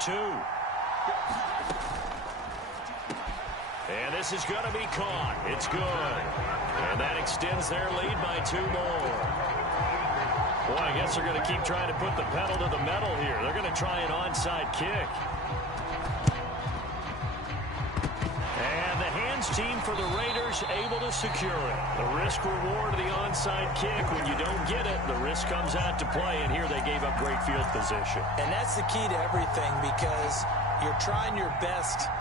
2. And this is going to be caught. It's good. And that extends their lead by 2 more. Boy, I guess they're going to keep trying to put the pedal to the metal here. They're going to try an onside kick. And the hands team for the Raiders able to secure it. The risk reward of the onside kick. When you don't get it, the risk comes out to play. And here they gave up great field position. And that's the key to everything, because you're trying your best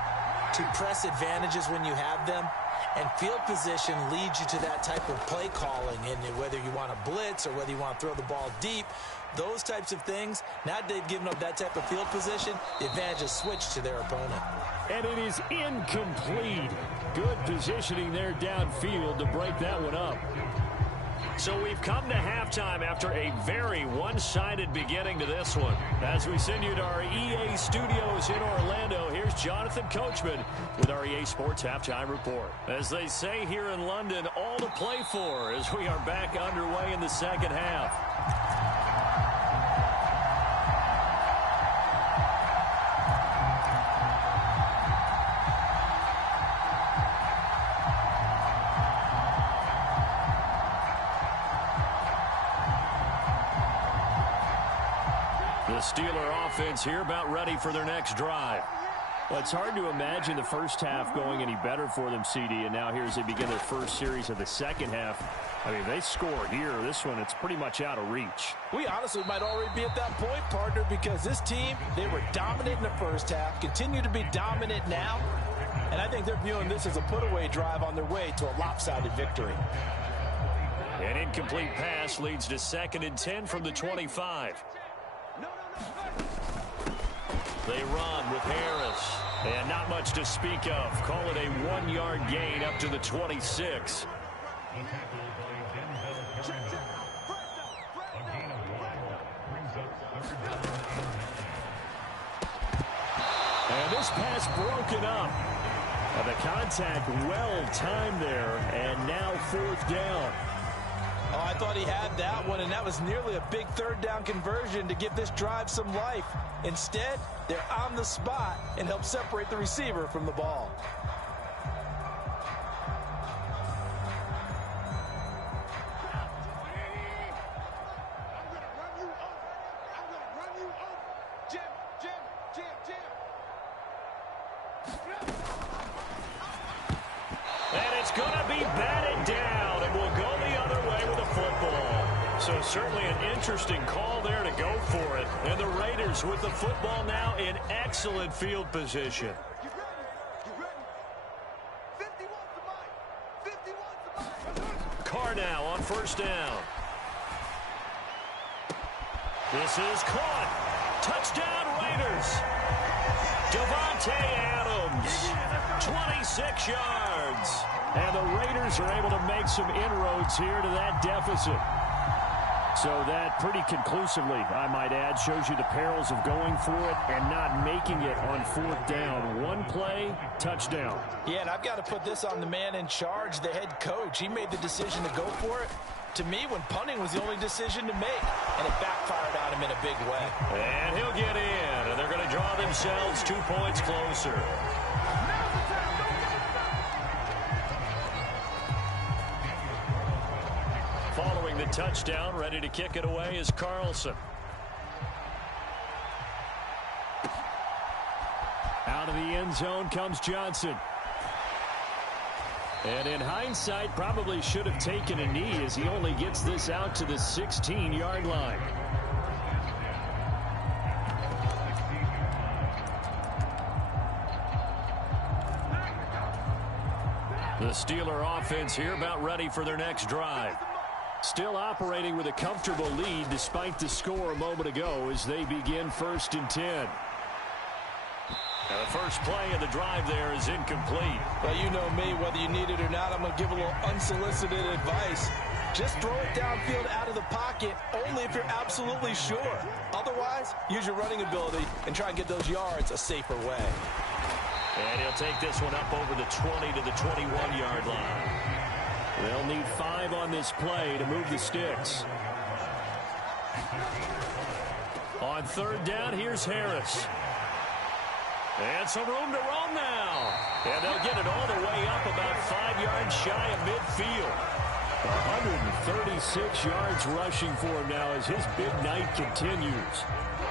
to press advantages when you have them, and field position leads you to that type of play calling. And whether you want to blitz or whether you want to throw the ball deep, those types of things, now they've given up that type of field position, the advantage is switched to their opponent. And it is incomplete. Good positioning there downfield to break that one up. So we've come to halftime after a very one-sided beginning to this one. As we send you to our EA studios in Orlando, here's Jonathan Coachman with our EA Sports Halftime Report. As they say here in London, all to play for as we are back underway in the second half. The Steeler offense here about ready for their next drive. Well, it's hard to imagine the first half going any better for them, CD, and now here as they begin their first series of the second half. I mean, they score here. This one, it's pretty much out of reach. We honestly might already be at that point, partner, because this team, they were dominant in the first half, continue to be dominant now, and I think they're viewing this as a put-away drive on their way to a lopsided victory. An incomplete pass leads to 2nd and 10 from the 25. They run with Harris. And not much to speak of. Call it a 1-yard gain up to the 26. And this pass broken up. The contact well timed there. And now 4th down. Oh, I thought he had that one, and that was nearly a big 3rd down conversion to give this drive some life. Instead, they're on the spot and help separate the receiver from the ball. And it's going to be batted down, and we'll go the other way with a football. So certainly an interesting call there to go for it. And the Raiders with the football now in excellent field position. Carr now on 1st down. This is caught. Touchdown Raiders. Devontae Adams, 26 yards. And the Raiders are able to make some inroads here to that deficit. So that pretty conclusively, I might add, shows you the perils of going for it and not making it on 4th down. One play, touchdown. Yeah, and I've got to put this on the man in charge, the head coach. He made the decision to go for it. To me, when punting was the only decision to make, and it backfired on him in a big way. And he'll get in, and they're going to draw themselves 2 points closer. Following the touchdown, ready to kick it away is Carlson. Out of the end zone comes Johnson. And in hindsight, probably should have taken a knee as he only gets this out to the 16-yard line. The Steeler offense here about ready for their next drive. Still operating with a comfortable lead despite the score a moment ago as they begin 1st and 10. Now the first play of the drive there is incomplete. Well, you know me, whether you need it or not, I'm going to give a little unsolicited advice. Just throw it downfield out of the pocket only if you're absolutely sure. Otherwise, use your running ability and try and get those yards a safer way. And he'll take this one up over the 20 to the 21-yard line. They'll need 5 on this play to move the sticks. On 3rd down, here's Harris. And some room to roam now. And they'll get it all the way up about 5 yards shy of midfield. 136 yards rushing for him now as his big night continues.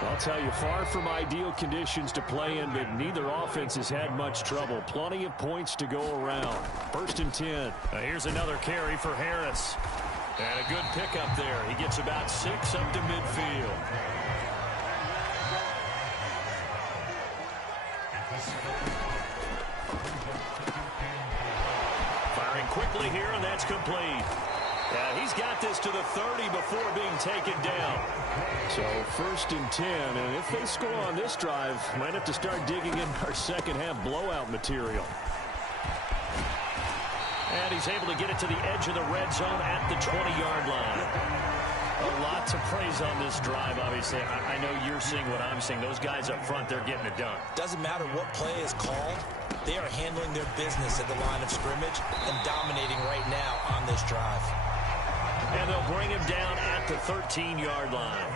I'll tell you, far from ideal conditions to play in, but neither offense has had much trouble. Plenty of points to go around. 1st and 10. Here's another carry for Harris. And a good pickup there. He gets about 6 up to midfield. Firing quickly here, and that's complete. He's got this to the 30 before being taken down. So 1st and 10, and if they score on this drive, might have to start digging in our second half blowout material. And he's able to get it to the edge of the red zone at the 20-yard line. A lot to praise on this drive, obviously. I know you're seeing what I'm seeing. Those guys up front, they're getting it done. Doesn't matter what play is called. They are handling their business at the line of scrimmage and dominating right now on this drive. And they'll bring him down at the 13-yard line.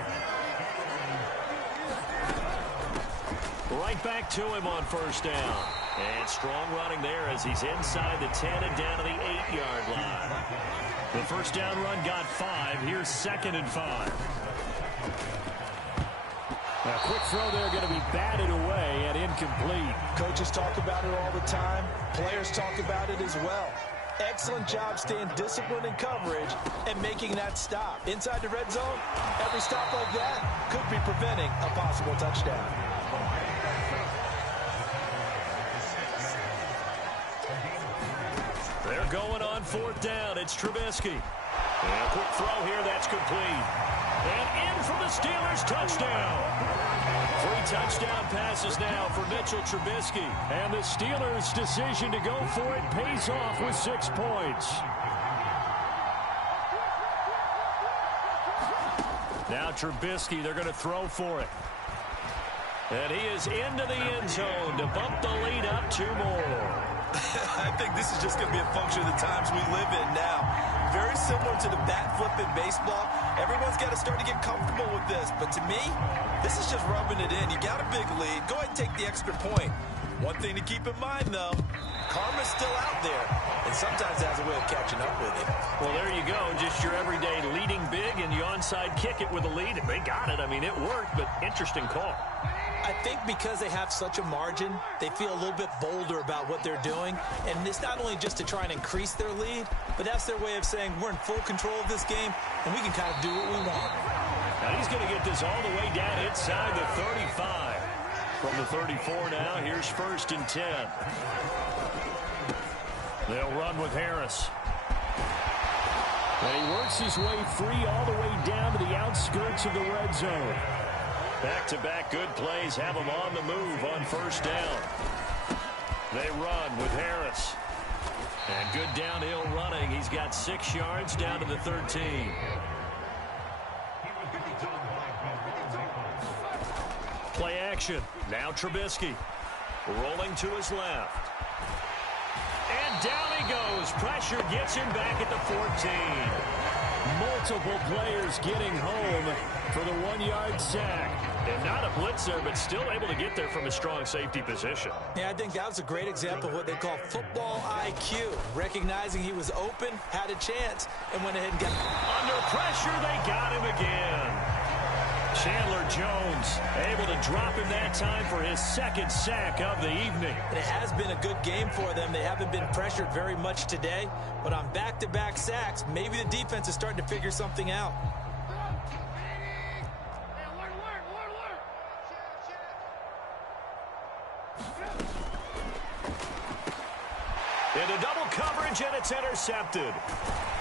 Right back to him on 1st down. And strong running there as he's inside the 10 and down to the 8-yard line. The 1st down run got 5. Here's 2nd and 5. A quick throw there going to be batted away and incomplete. Coaches talk about it all the time. Players talk about it as well. Excellent job staying disciplined in coverage and making that stop. Inside the red zone, every stop like that could be preventing a possible touchdown. They're going on 4th down. It's Trubisky. And a quick throw here. That's complete. And in for the Steelers. Touchdown. 3 touchdown passes now for Mitchell Trubisky. And the Steelers' decision to go for it pays off with 6 points. Now Trubisky, they're going to throw for it. And he is into the end zone to bump the lead up 2 more. I think this is just going to be a function of the times we live in now. Very similar to the bat flip in baseball. Everyone's got to start to get comfortable with this. But to me, this is just rubbing it in. You got a big lead. Go ahead and take the extra point. One thing to keep in mind, though, karma's still out there. And sometimes it has a way of catching up with you. Well, there you go. Just your everyday leading big, and you onside kick it with a lead. And they got it. I mean, it worked, but interesting call. I think because they have such a margin, they feel a little bit bolder about what they're doing. And it's not only just to try and increase their lead, but that's their way of saying we're in full control of this game, and we can kind of do what we want. Now he's going to get this all the way down inside the 35. From the 34 now, here's 1st and 10. They'll run with Harris. And he works his way free all the way down to the outskirts of the red zone. Back-to-back good plays have him on the move on 1st down. They run with Harris. And good downhill running. He's got 6 yards down to the 13. Play action. Now Trubisky. Rolling to his left. And down he goes. Pressure gets him back at the 14. Multiple players getting home for the 1-yard sack. And not a blitzer, but still able to get there from a strong safety position. Yeah, I think that was a great example of what they call football IQ. Recognizing he was open, had a chance, and went ahead and got him. Under pressure, they got him again. Chandler Jones able to drop him that time for his 2nd sack of the evening. And it has been a good game for them. They haven't been pressured very much today, but on back-to-back sacks, maybe the defense is starting to figure something out. Into double coverage, and it's intercepted.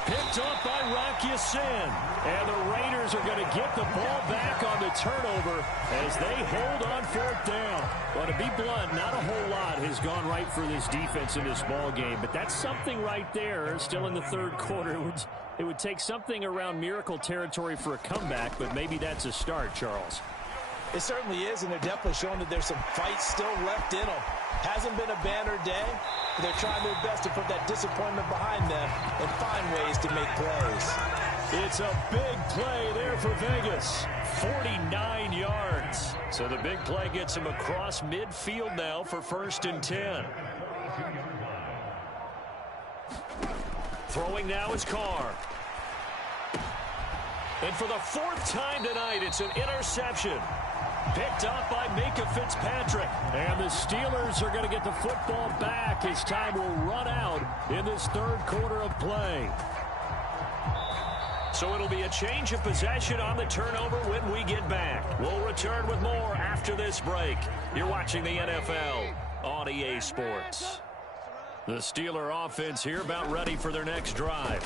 Picked off by Rocky Sin. And the Raiders are going to get the ball back on the turnover as they hold on 4th down. Well, to be blunt, not a whole lot has gone right for this defense in this ball game, but that's something right there. Still in the 3rd quarter. It would take something around miracle territory for a comeback, but maybe that's a start, Charles. It certainly is, and they're definitely showing that there's some fight still left in them. Hasn't been a banner day, but they're trying their best to put that disappointment behind them and find ways to make plays. It's a big play there for Vegas. 49 yards. So the big play gets him across midfield now for 1st and 10. Throwing now is Carr. And for the 4th time tonight, it's an interception. Picked up by Micah Fitzpatrick. And the Steelers are going to get the football back as time will run out in this 3rd quarter of play. So it'll be a change of possession on the turnover when we get back. We'll return with more after this break. You're watching the NFL on EA Sports. The Steeler offense here about ready for their next drive.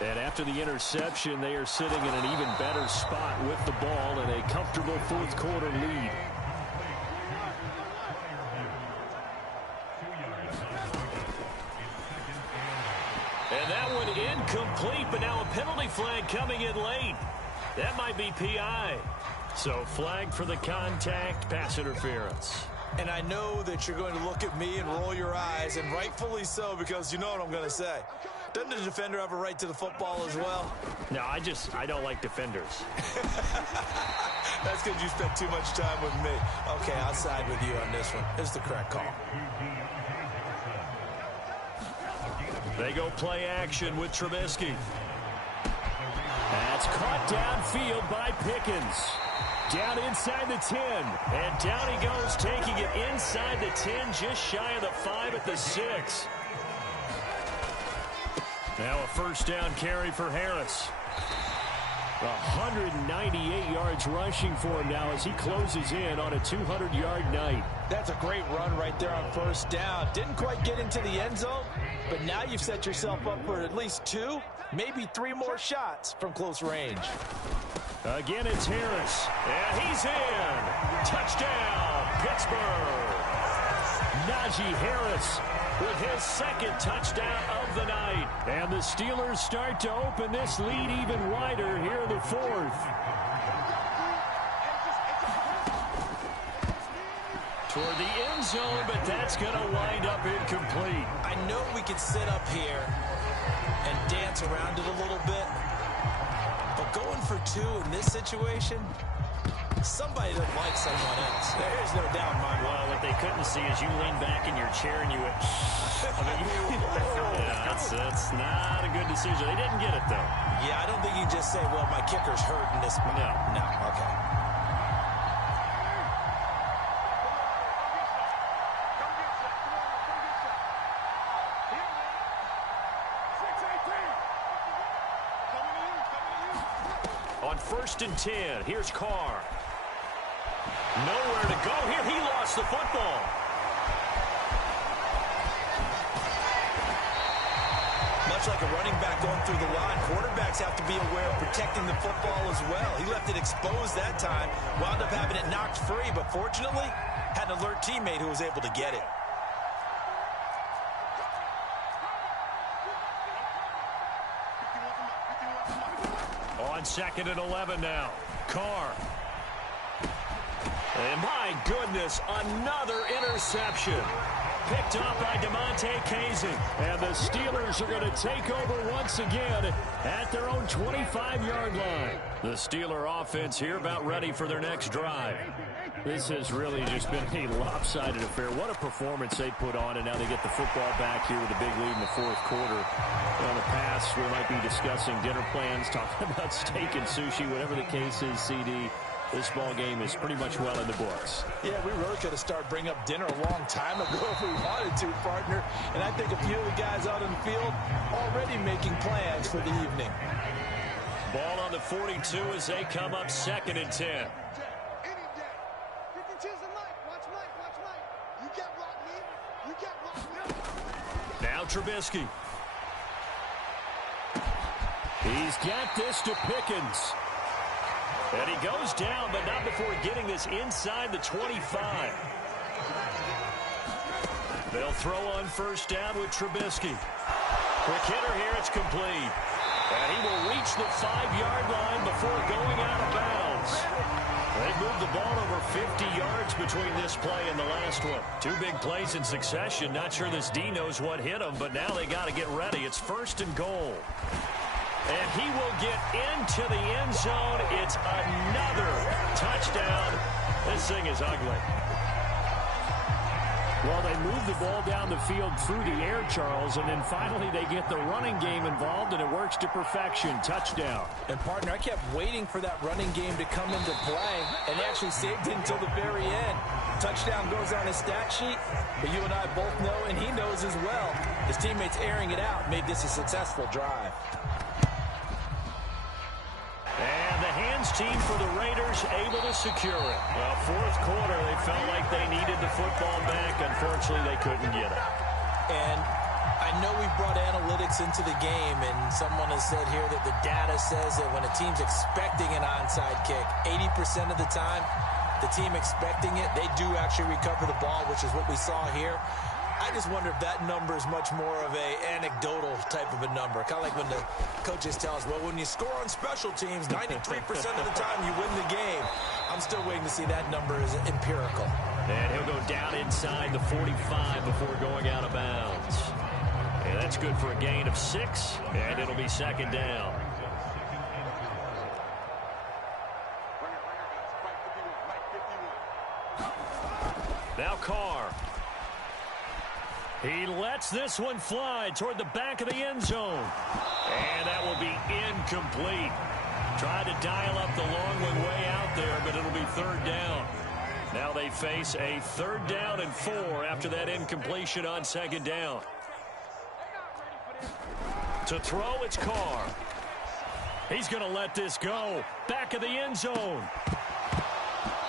And after the interception, they are sitting in an even better spot with the ball and a comfortable 4th quarter lead. And that one incomplete, but now a penalty flag coming in late. That might be PI. So flag for the contact, pass interference. And I know that you're going to look at me and roll your eyes, and rightfully so, because you know what I'm going to say. Doesn't the defender have a right to the football as well? No, I don't like defenders. That's because you spent too much time with me. Okay, I'll side with you on this one. It's the correct call. They go play action with Trubisky. That's caught downfield by Pickens. Down inside the 10. And down he goes, taking it inside the 10, just shy of the 5 at the 6. Now a 1st down carry for Harris. 198 yards rushing for him now as he closes in on a 200-yard night. That's a great run right there on 1st down. Didn't quite get into the end zone, but now you've set yourself up for at least 2, maybe 3 more shots from close range. Again, it's Harris. And he's in. Touchdown, Pittsburgh. Najee Harris with his 2nd touchdown of the night. And the Steelers start to open this lead even wider here in the 4th. Toward the end zone, but that's going to wind up incomplete. I know we could sit up here and dance around it a little bit, but going for 2 in this situation, somebody doesn't like someone else. There's no doubt in my mind. Well, what they couldn't see is you lean back in your chair and you went, yeah, that's not a good decision. They didn't get it, though. Yeah, I don't think you can just say, well, my kicker's hurt in this. No, okay. On 1st and 10, here's Carr. Nowhere to go here. He lost the football. Much like a running back going through the line, quarterbacks have to be aware of protecting the football as well. He left it exposed that time, wound up having it knocked free, but fortunately had an alert teammate who was able to get it. On 2nd and 11 now. Carr. And my goodness, another interception. Picked up by DeMonte Kazin. And the Steelers are going to take over once again at their own 25-yard line. The Steeler offense here about ready for their next drive. This has really just been a lopsided affair. What a performance they put on, and now they get the football back here with a big lead in the 4th quarter. In the past, we might be discussing dinner plans, talking about steak and sushi, whatever the case is, CD. This ball game is pretty much well in the books. Yeah, we really could have started bringing up dinner a long time ago if we wanted to, partner. And I think a few of the guys out in the field already making plans for the evening. Ball on the 42 as they come up 2nd and 10. Now Trubisky. He's got this to Pickens. And he goes down, but not before getting this inside the 25. They'll throw on 1st down with Trubisky. Quick hitter here, it's complete. And he will reach the 5-yard line before going out of bounds. They've moved the ball over 50 yards between this play and the last one. 2 big plays in succession. Not sure this D knows what hit him, but now they got to get ready. It's 1st and goal. And he will get into the end zone. It's another touchdown. This thing is ugly. Well, they move the ball down the field through the air, Charles, and then finally they get the running game involved, and it works to perfection. Touchdown. And, partner, I kept waiting for that running game to come into play, and they actually saved it until the very end. Touchdown goes on his stat sheet, but you and I both know, and he knows as well, his teammates airing it out made this a successful drive. And the hands team for the Raiders able to secure it. Well, fourth quarter, they felt like they needed the football back. Unfortunately, they couldn't get it. And I know we brought analytics into the game, and someone has said here that the data says that when a team's expecting an onside kick, 80% of the time, the team expecting it, they do actually recover the ball, which is what we saw here. I just wonder if that number is much more of a anecdotal type of a number. Kind of like when the coaches tell us, well, when you score on special teams, 93% of the time you win the game. I'm still waiting to see that number is empirical. And he'll go down inside the 45 before going out of bounds. And that's good for a gain of 6, and it'll be second down. Now Carr. He lets this one fly toward the back of the end zone. And that will be incomplete. Tried to dial up the long one way out there, but it'll be third down. Now they face a 3rd down and 4 after that incompletion on second down. To throw, it's Carr. He's going to let this go. Back of the end zone.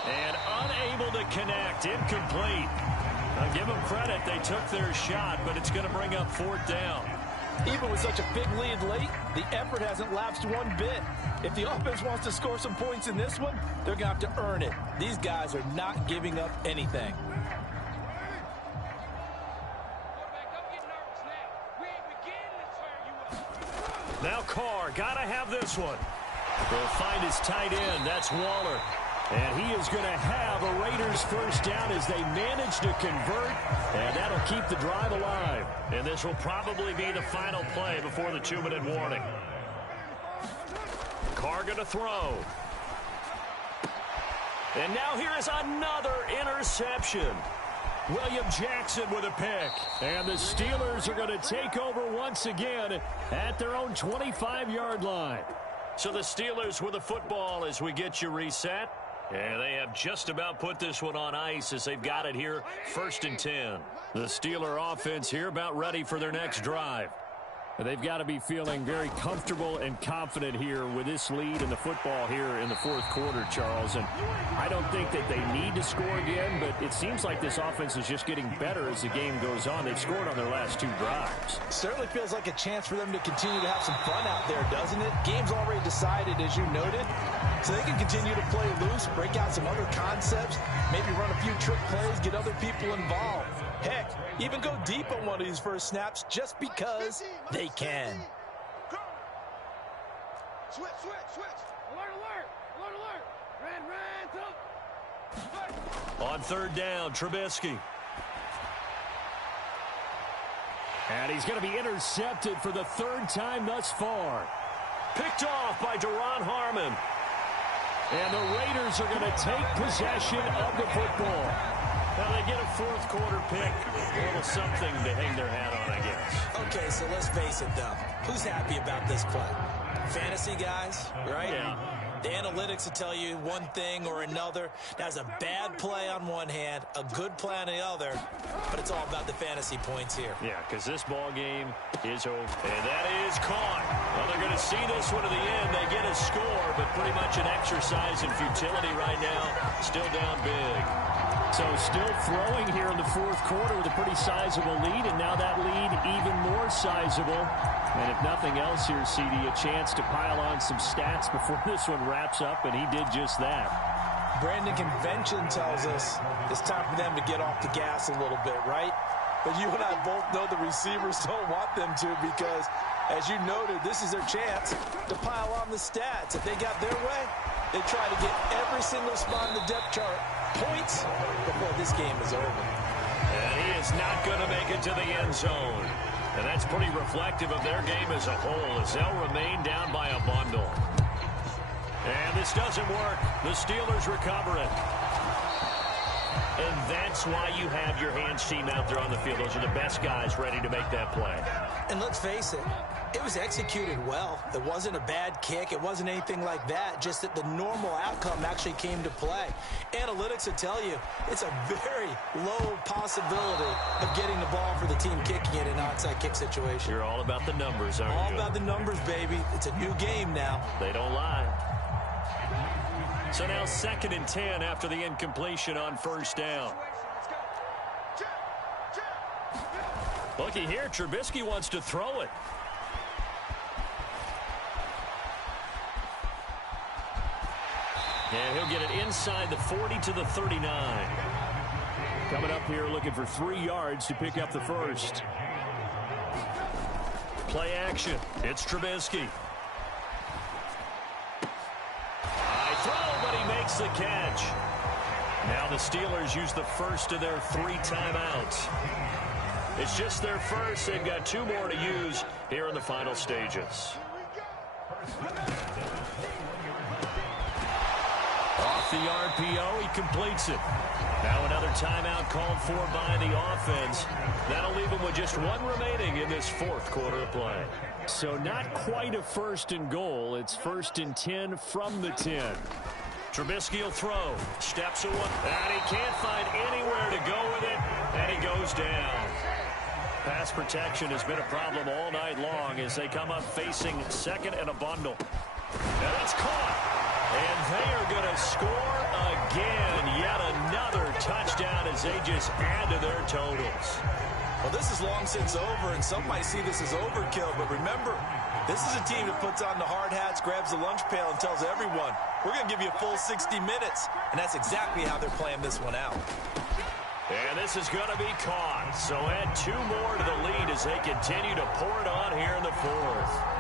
And unable to connect. Incomplete. I'll give them credit. They took their shot, but it's going to bring up 4th down. Even with such a big lead late, the effort hasn't lapsed one bit. If the offense wants to score some points in this one, they're going to have to earn it. These guys are not giving up anything. Now Carr, got to have this one. He'll find his tight end. That's Waller. And he is going to have a Raiders first down as they manage to convert, and that'll keep the drive alive. And this will probably be the final play before the 2-minute warning. Carr going to throw. And now here is another interception. William Jackson with a pick. And the Steelers are going to take over once again at their own 25-yard line. So the Steelers with the football as we get you reset. And they have just about put this one on ice as they've got it here, 1st and 10. The Steeler offense here about ready for their next drive. They've got to be feeling very comfortable and confident here with this lead and the football here in the 4th quarter, Charles. And I don't think that they need to score again, but it seems like this offense is just getting better as the game goes on. They've scored on their last 2 drives. Certainly feels like a chance for them to continue to have some fun out there, doesn't it? Game's already decided, as you noted. So they can continue to play loose, break out some other concepts, maybe run a few trick plays, get other people involved. Heck, even go deep on one of these first snaps just because they can. Switch. Alert. On 3rd down, Trubisky. And he's going to be intercepted for the 3rd time thus far. Picked off by Duron Harmon. And the Raiders are going to take possession of the football. Now they get a 4th quarter pick. A little something to hang their hat on, I guess. Okay, so let's face it, though. Who's happy about this play? Fantasy guys, right? Yeah. The analytics will tell you one thing or another. That's a bad play on one hand, a good play on the other, but it's all about the fantasy points here. Yeah, because this ball game is over. And that is caught. Well, they're going to see this one to the end. They get a score, but pretty much an exercise in futility right now. Still down big. So still throwing here in the 4th quarter with a pretty sizable lead, and now that lead even more sizable. And if nothing else here, CD, a chance to pile on some stats before this one wraps up, and he did just that. Brandon, convention tells us it's time for them to get off the gas a little bit, right? But you and I both know the receivers don't want them to because, as you noted, this is their chance to pile on the stats. If they got their way, they try to get every single spot in the depth chart points before this game is over. And he is not going to make it to the end zone. And that's pretty reflective of their game as a whole, as they'll remain down by a bundle. And this doesn't work. The Steelers recover it. And that's why you have your hands team out there on the field. Those are the best guys ready to make that play. And let's face it, it was executed well. It wasn't a bad kick. It wasn't anything like that. Just that the normal outcome actually came to play. Analytics will tell you it's a very low possibility of getting the ball for the team kicking it in an onside kick situation. You're all about the numbers, aren't you? All about the numbers, baby. It's a new game now. They don't lie. So now 2nd and 10 after the incompletion on first down. Looky here, Trubisky wants to throw it. And he'll get it inside the 40 to the 39. Coming up here looking for 3 yards to pick up the first. Play action. It's Trubisky. Makes the catch. Now the Steelers use the first of their 3 timeouts. It's just their first. They've got 2 more to use here in the final stages. Off the RPO, he completes it. Now another timeout called for by the offense. That'll leave him with just 1 remaining in this 4th quarter of play. So not quite a 1st and goal. It's 1st and 10 from the 10. Trubisky will throw. Steps away. And he can't find anywhere to go with it. And he goes down. Pass protection has been a problem all night long as they come up facing 2nd and a bundle. And it's caught. And they are going to score again. Yet another touchdown as they just add to their totals. Well, this is long since over, and some might see this as overkill. But remember, this is a team that puts on the hard hats, grabs the lunch pail, and tells everyone, we're going to give you a full 60 minutes. And that's exactly how they're playing this one out. And this is going to be caught. So add 2 more to the lead as they continue to pour it on here in the 4th.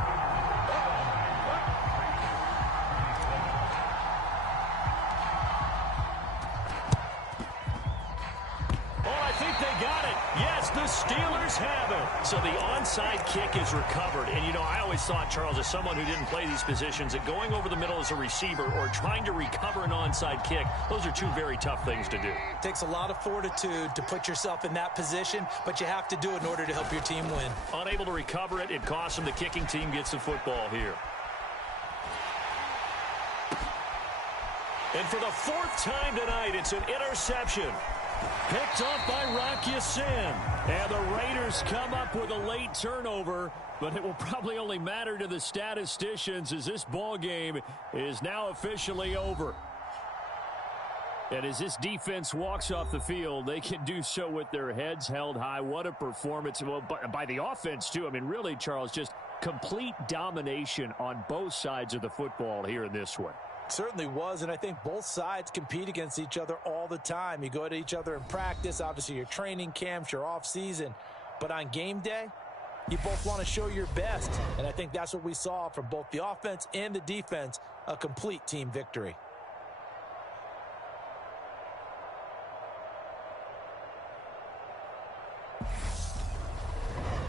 The Steelers have it. So the onside kick is recovered. And, you know, I always thought, Charles, as someone who didn't play these positions, that going over the middle as a receiver or trying to recover an onside kick, those are 2 very tough things to do. It takes a lot of fortitude to put yourself in that position, but you have to do it in order to help your team win. Unable to recover it, it costs them. The kicking team gets the football here. And for the 4th time tonight, it's an interception. Picked off by Rock Ya-Sin. And the Raiders come up with a late turnover, but it will probably only matter to the statisticians as this ball game is now officially over. And as this defense walks off the field, they can do so with their heads held high. What a performance. Well, by the offense, too. I mean, really, Charles, just complete domination on both sides of the football here in this one. Certainly was, and I think both sides compete against each other all the time. You go to each other in practice, obviously your training camps, your off season, but on game day, you both want to show your best, and I think that's what we saw from both the offense and the defense, a complete team victory.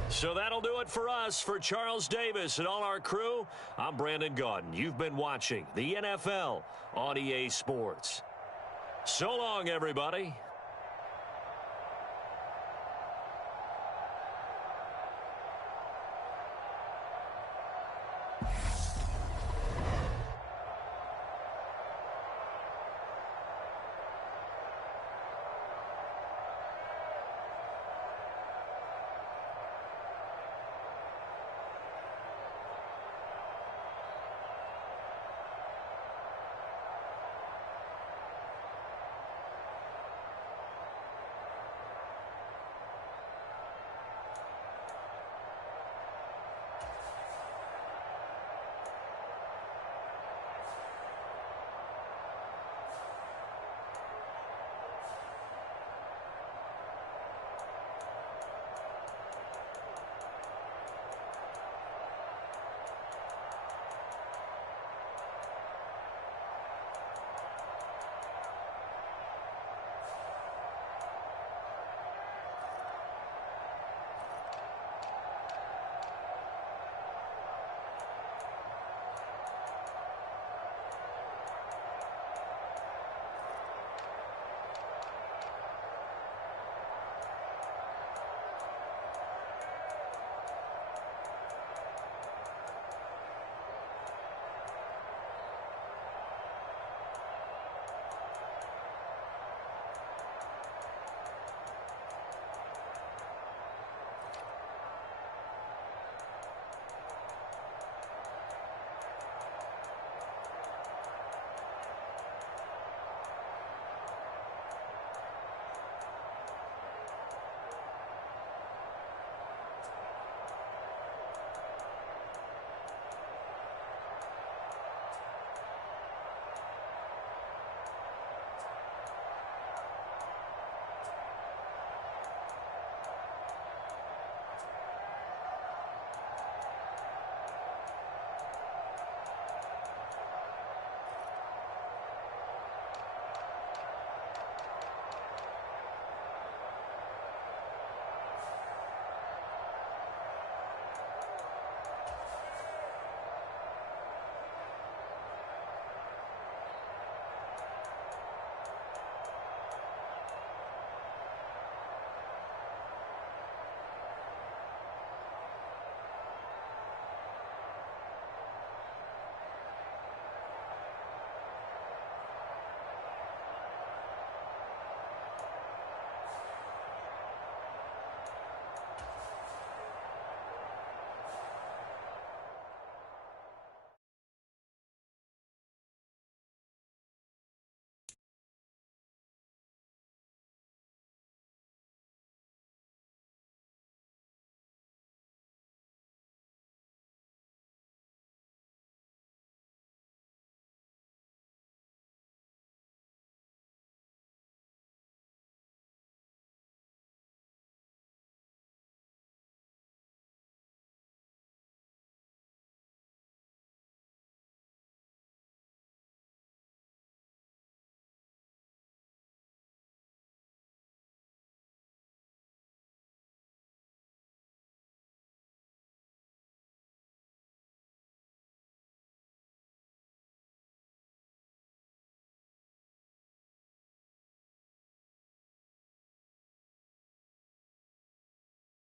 So that'll do it for us. For Charles Davis and all our crew, I'm Brandon Gaudin. You've been watching the NFL on EA Sports. So long, everybody.